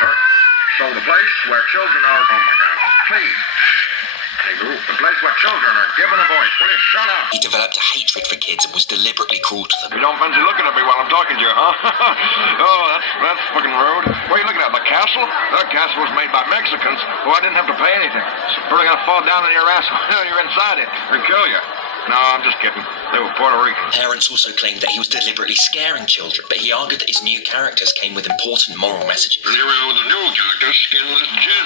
Sir. So the place where children are... Oh, my God. Please. The place where children are given a voice. Will you shut up? He developed a hatred for kids and was deliberately cruel to them. You don't fancy looking at me while I'm talking to you, huh? Oh, that's fucking rude. What are you looking at, the castle? That castle was made by Mexicans who I didn't have to pay anything. It's probably gonna fall down on your ass while you're inside it and kill you. No, I'm just kidding. They were Puerto Ricans. Parents also claimed that he was deliberately scaring children, but he argued that his new characters came with important moral messages. And here we are with the new character, Skinless Jim.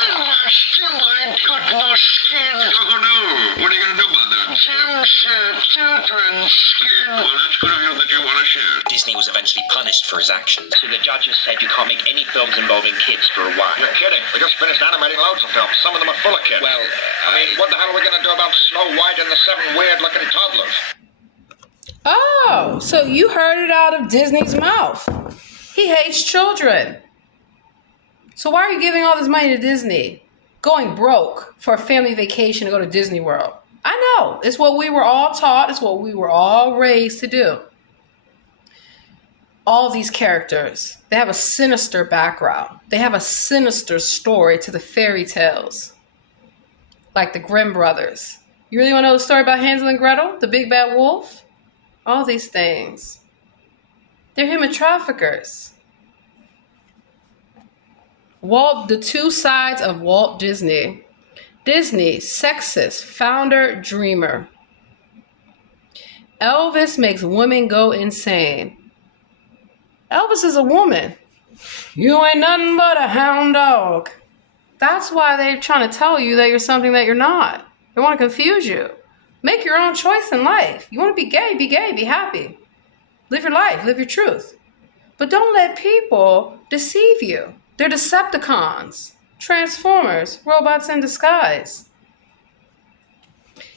I got no skin. Oh, no. What are you going to do about that? Jim said children's skin. Well, that's good of you that you want to share. Disney was eventually punished for his actions. So the judges said you can't make any films involving kids for a while. You're kidding. We just finished animating loads of films. Some of them are full of kids. Well, I mean, what the hell are we going to do about Snow White and the 7 weird-looking toddlers? Oh, so you heard it out of Disney's mouth. He hates children. So why are you giving all this money to Disney? Going broke for a family vacation to go to Disney World. I know. It's what we were all taught. It's what we were all raised to do. All these characters, they have a sinister background. They have a sinister story to the fairy tales. Like the Grimm brothers. You really want to know the story about Hansel and Gretel? The big bad wolf? All these things. They're human traffickers. The two sides of Walt Disney. Disney, sexist, founder, dreamer. Elvis makes women go insane. Elvis is a woman. You ain't nothing but a hound dog. That's why they're trying to tell you that you're something that you're not. They want to confuse you. Make your own choice in life. You want to be gay, be happy. Live your life, live your truth. But don't let people deceive you. They're Decepticons, Transformers, robots in disguise.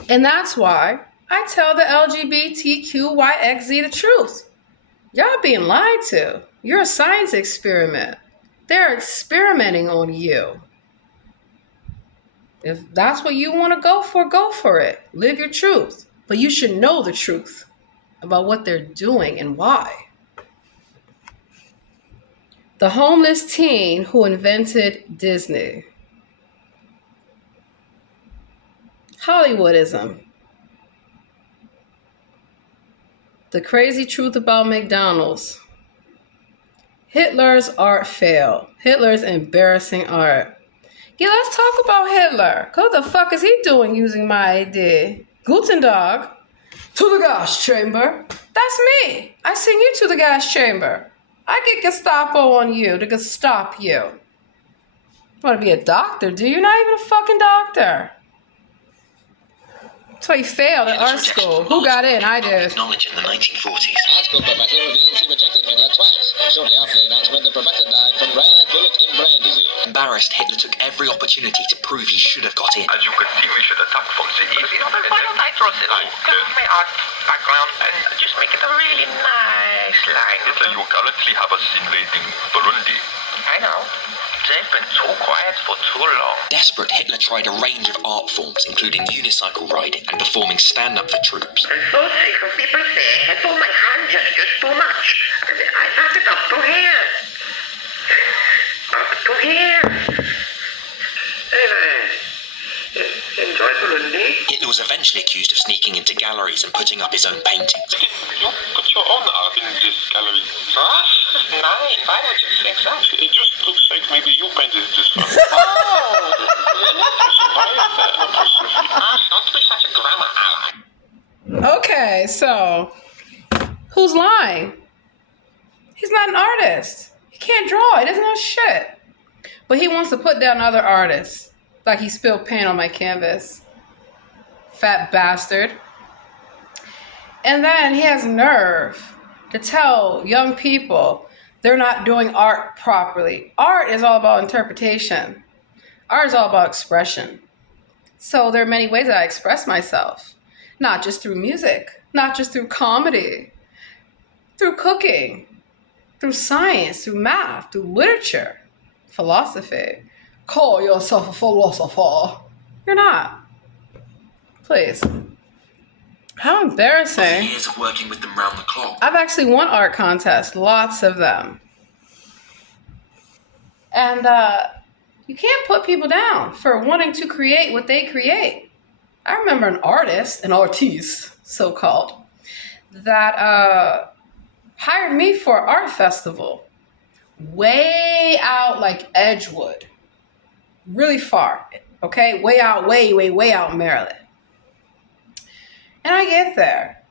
And that's why I tell the LGBTQYXZ the truth. Y'all being lied to. You're a science experiment. They're experimenting on you. If that's what you want to go for it. Live your truth. But you should know the truth about what they're doing and why. The homeless teen who invented Disney. Hollywoodism. The crazy truth about McDonald's. Hitler's art failed. Hitler's embarrassing art. Yeah, let's talk about Hitler. What the fuck is he doing using my ID? Guten Tag. To the gas chamber. That's me. I send you to the gas chamber. I get Gestapo on you to stop you. You want to be a doctor, do you? Not even a fucking doctor. That's why he failed at art school. Who got in? I did. Knowledge in the 1940s. Art school professor reveals he rejected Hitler twice. Shortly after the announcement, the professor died from rare bullet in brain disease. Embarrassed, Hitler took every opportunity to prove he should have got in. As you can see, we should attack from the east. Why don't I draw this line? My art background and just make it a really nice line. You currently have a scene in Burundi. I know. They've been too quiet for too long. Desperate, Hitler tried a range of art forms, including unicycle riding and performing stand-up for troops. And so sick of people saying I do my hand gestures too much. I pass it up to here. Up to here. Anyway, enjoy Burundi. Hitler was eventually accused of sneaking into galleries and putting up his own paintings. You put your own art in this gallery. Huh? Nine. Why would you think that? It just looks like maybe you painted this one. Don't be such a grammar ally. Okay, so who's lying? He's not an artist. He can't draw. He doesn't know shit. But he wants to put down other artists. Like he spilled paint on my canvas. Fat bastard. And then he has nerve to tell young people they're not doing art properly. Art is all about interpretation. Art is all about expression. So there are many ways that I express myself. Not just through music, not just through comedy, through cooking, through science, through math, through literature, philosophy. Call yourself a philosopher. You're not. Please. How After embarrassing. years of working with them round the clock, I've actually won art contests, lots of them. And you can't put people down for wanting to create what they create. I remember an artist, an artiste, so-called, that hired me for an art festival way out like Edgewood. Really far, okay? Way out in Maryland. And I get there.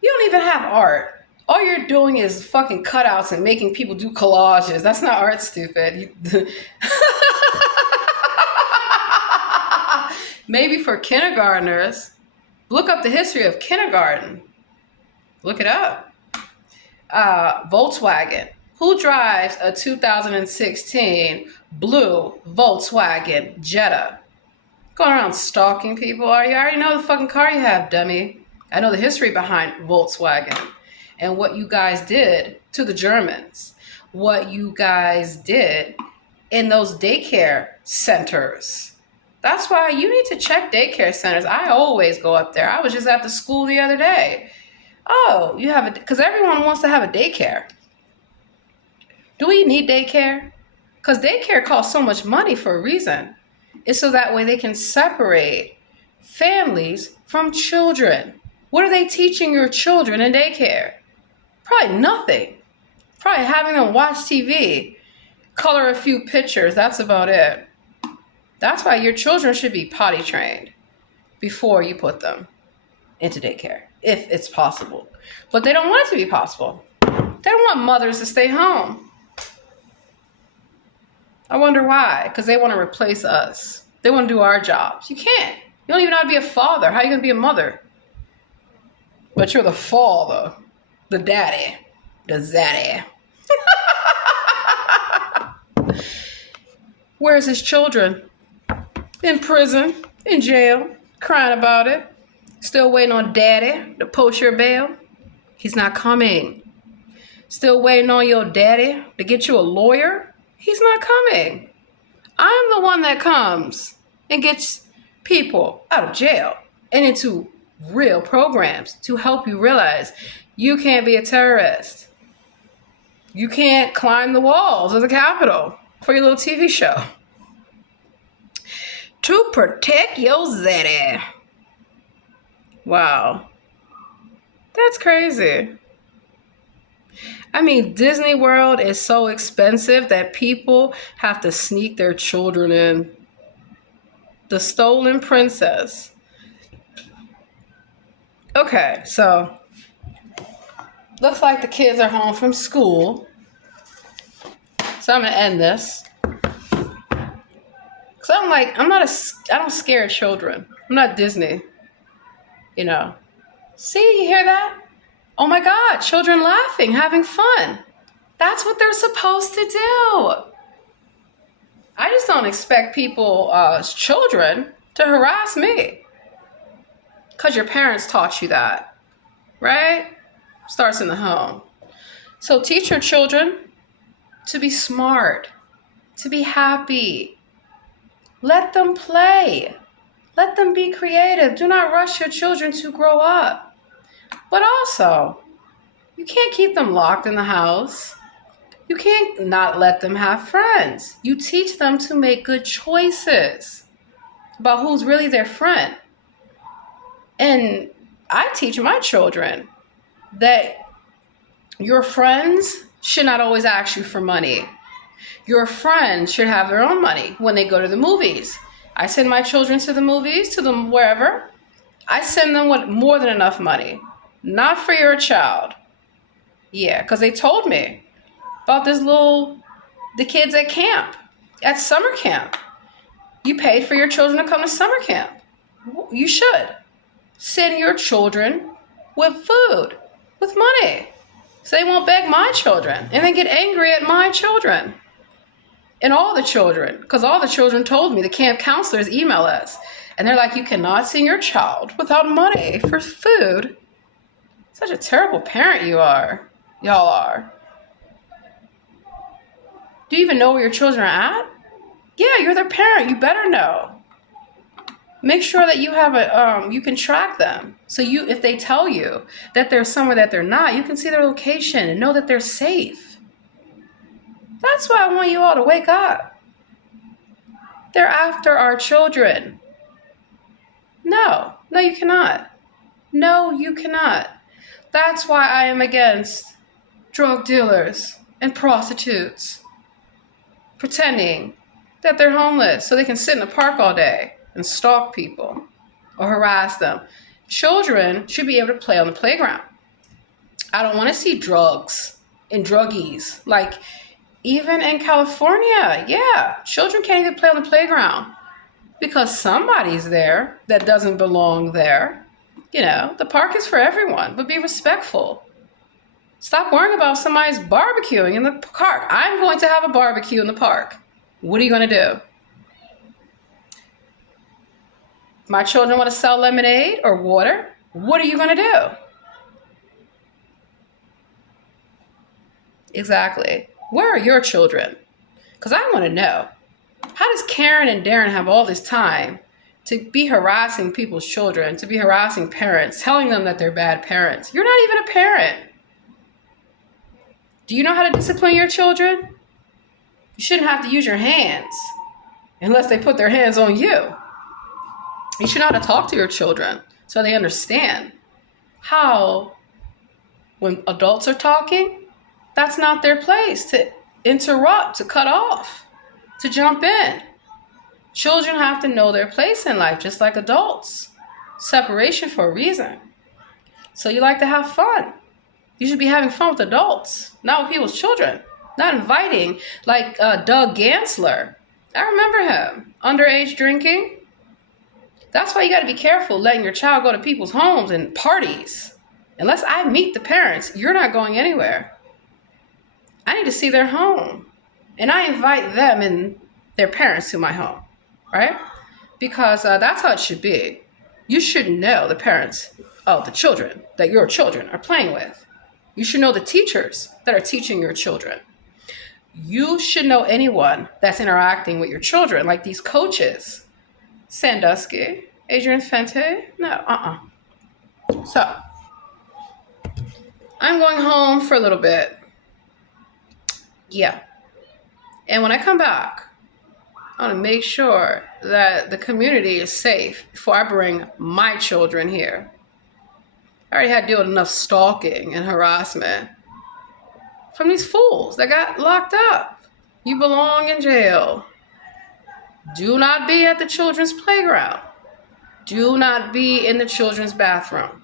You don't even have art. All you're doing is fucking cutouts and making people do collages. That's not art, stupid. Maybe for kindergartners. Look up the history of kindergarten. Look it up. Volkswagen. Who drives a 2016 blue Volkswagen Jetta? Going around stalking people, are you? I already know the fucking car you have, dummy. I know the history behind Volkswagen and what you guys did to the Germans. What you guys did in those daycare centers. That's why you need to check daycare centers. I always go up there. I was just at the school the other day. Oh, you have because everyone wants to have a daycare. Do we need daycare? Because daycare costs so much money for a reason. It's so that way they can separate families from children. What are they teaching your children in daycare? Probably nothing. Probably having them watch TV, color a few pictures. That's about it. That's why your children should be potty trained before you put them into daycare, if it's possible. But they don't want it to be possible. They don't want mothers to stay home. I wonder why. Because they want to replace us. They want to do our jobs. You can't. You don't even know how to be a father. How are you going to be a mother? But you're the father, the daddy, the zaddy. Where's his children? In prison, in jail, crying about it. Still waiting on daddy to post your bail. He's not coming. Still waiting on your daddy to get you a lawyer. He's not coming. I'm the one that comes and gets people out of jail and into real programs to help you realize you can't be a terrorist. You can't climb the walls of the Capitol for your little TV show. To protect your zaddy. Wow. That's crazy. I mean, Disney World is so expensive that people have to sneak their children in. The Stolen Princess. Okay, so looks like the kids are home from school. So I'm gonna end this. Cause I don't scare children. I'm not Disney. You know. See, you hear that? Oh my God, children laughing, having fun. That's what they're supposed to do. I just don't expect people, children, to harass me. Because your parents taught you that, right? Starts in the home. So teach your children to be smart, to be happy. Let them play. Let them be creative. Do not rush your children to grow up. But also, you can't keep them locked in the house. You can't not let them have friends. You teach them to make good choices about who's really their friend. And I teach my children that your friends should not always ask you for money. Your friends should have their own money when they go to the movies. I send my children to the movies, to them wherever. I send them with more than enough money. Not for your child. Yeah, because they told me about the kids at camp, at summer camp. You paid for your children to come to summer camp. You should send your children with food, with money, so they won't beg my children and then get angry at my children and all the children, because all the children told me, the camp counselors email us, and they're like, you cannot send your child without money for food. Such a terrible parent y'all are. Do you even know where your children are at? Yeah, you're their parent. You better know. Make sure that you have you can track them. So if they tell you that they're somewhere that they're not, you can see their location and know that they're safe. That's why I want you all to wake up. They're after our children. No, you cannot. No, you cannot. That's why I am against drug dealers and prostitutes pretending that they're homeless so they can sit in the park all day and stalk people or harass them. Children should be able to play on the playground. I don't want to see drugs and druggies. Like, even in California, yeah, children can't even play on the playground because somebody's there that doesn't belong there. You know, the park is for everyone, but be respectful. Stop worrying about somebody's barbecuing in the park. I'm going to have a barbecue in the park. What are you going to do? My children want to sell lemonade or water. What are you going to do? Exactly. Where are your children? Because I want to know. How does Karen and Darren have all this time to be harassing people's children, to be harassing parents, telling them that they're bad parents? You're not even a parent. Do you know how to discipline your children? You shouldn't have to use your hands unless they put their hands on you. You should know how to talk to your children so they understand how, when adults are talking, that's not their place to interrupt, to cut off, to jump in. Children have to know their place in life, just like adults. Separation for a reason. So you like to have fun. You should be having fun with adults, not with people's children. Not inviting, like Doug Gansler. I remember him. Underage drinking. That's why you got to be careful letting your child go to people's homes and parties. Unless I meet the parents, you're not going anywhere. I need to see their home. And I invite them and their parents to my home, right? Because that's how it should be. You should know the parents of the children that your children are playing with. You should know the teachers that are teaching your children. You should know anyone that's interacting with your children, like these coaches. Sandusky, Adrian Fente, no, So, I'm going home for a little bit. Yeah. And when I come back, I want to make sure that the community is safe before I bring my children here. I already had to deal with enough stalking and harassment. from these fools that got locked up. You belong in jail. Do not be at the children's playground. Do not be in the children's bathroom.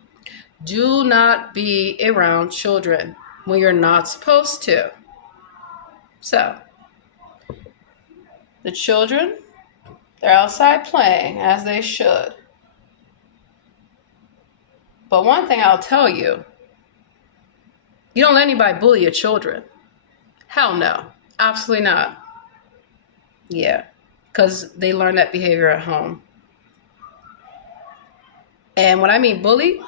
Do not be around children when you're not supposed to. So, the children, they're outside playing as they should. But one thing I'll tell you, you don't let anybody bully your children. Hell no. Absolutely not. Yeah. Because they learn that behavior at home. And when I mean bully,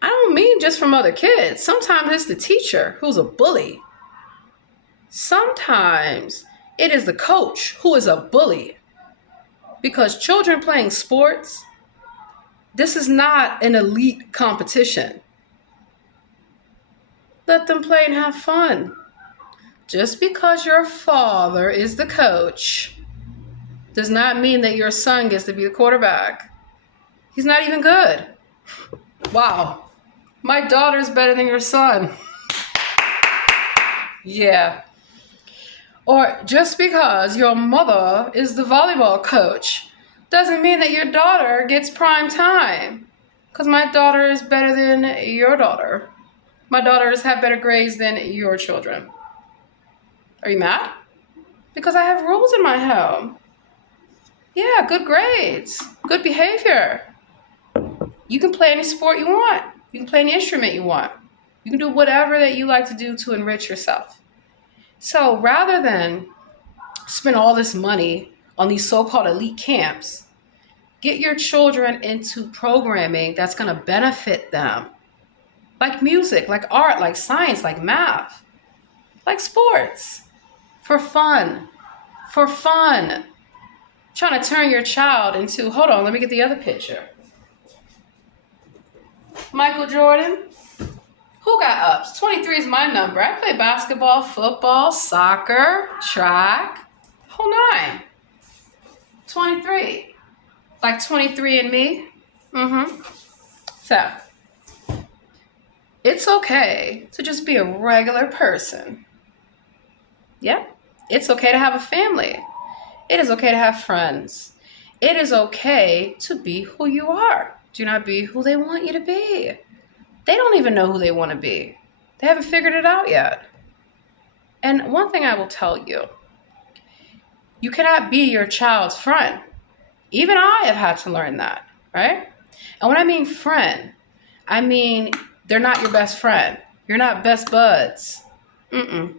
I don't mean just from other kids. Sometimes it's the teacher who's a bully. Sometimes it is the coach who is a bully. Because children playing sports, this is not an elite competition. Let them play and have fun. Just because your father is the coach does not mean that your son gets to be the quarterback. He's not even good. Wow. My daughter's better than your son. Yeah. Or just because your mother is the volleyball coach doesn't mean that your daughter gets prime time. Because my daughter is better than your daughter. My daughters have better grades than your children. Are you mad? Because I have rules in my home. Yeah, good grades, good behavior. You can play any sport you want. You can play any instrument you want. You can do whatever that you like to do to enrich yourself. So rather than spend all this money on these so-called elite camps, get your children into programming that's going to benefit them. Like music, like art, like science, like math, like sports. For fun. For fun. Trying to turn your child into, hold on, let me get the other picture. Michael Jordan. Who got ups? 23 is my number. I play basketball, football, soccer, track. Whole nine. 23. Like 23 and me. So, it's okay to just be a regular person. Yeah. It's okay to have a family. It is okay to have friends. It is okay to be who you are. Do not be who they want you to be. They don't even know who they want to be. They haven't figured it out yet. And one thing I will tell you, you cannot be your child's friend. Even I have had to learn that, right? And when I mean friend, I mean they're not your best friend. You're not best buds. You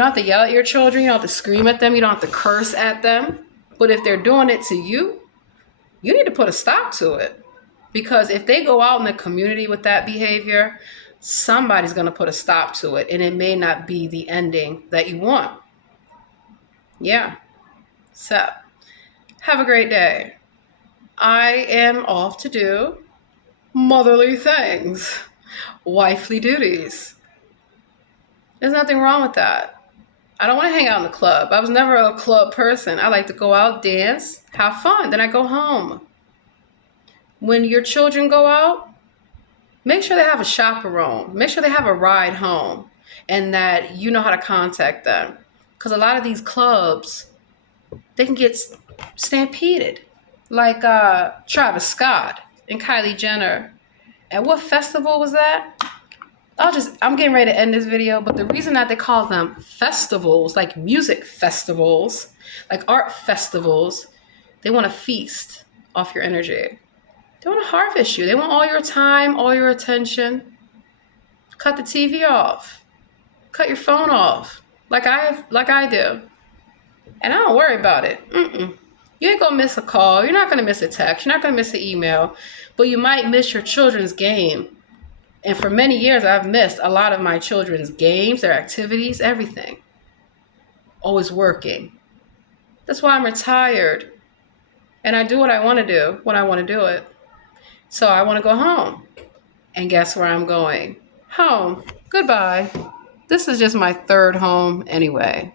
don't have to yell at your children. You don't have to scream at them. You don't have to curse at them. But if they're doing it to you, you need to put a stop to it. Because if they go out in the community with that behavior, somebody's going to put a stop to it. And it may not be the ending that you want. Yeah. So, have a great day. I am off to do motherly things. Wifely duties. There's nothing wrong with that. I don't want to hang out in the club. I was never a club person. I like to go out, dance, have fun. Then I go home. When your children go out, make sure they have a chaperone. Make sure they have a ride home and that you know how to contact them. Because a lot of these clubs, they can get stampeded. Like Travis Scott and Kylie Jenner. And what festival was that? I'm getting ready to end this video, but the reason that they call them festivals, like music festivals, like art festivals, they want to feast off your energy. They want to harvest you. They want all your time, all your attention. Cut the TV off. Cut your phone off, like I do. And I don't worry about it. You ain't gonna miss a call. You're not gonna miss a text. You're not gonna miss an email, but you might miss your children's game. And for many years, I've missed a lot of my children's games, their activities, everything. Always working. That's why I'm retired. And I do what I want to do when I want to do it. So I want to go home. And guess where I'm going? Home. Goodbye. This is just my third home anyway.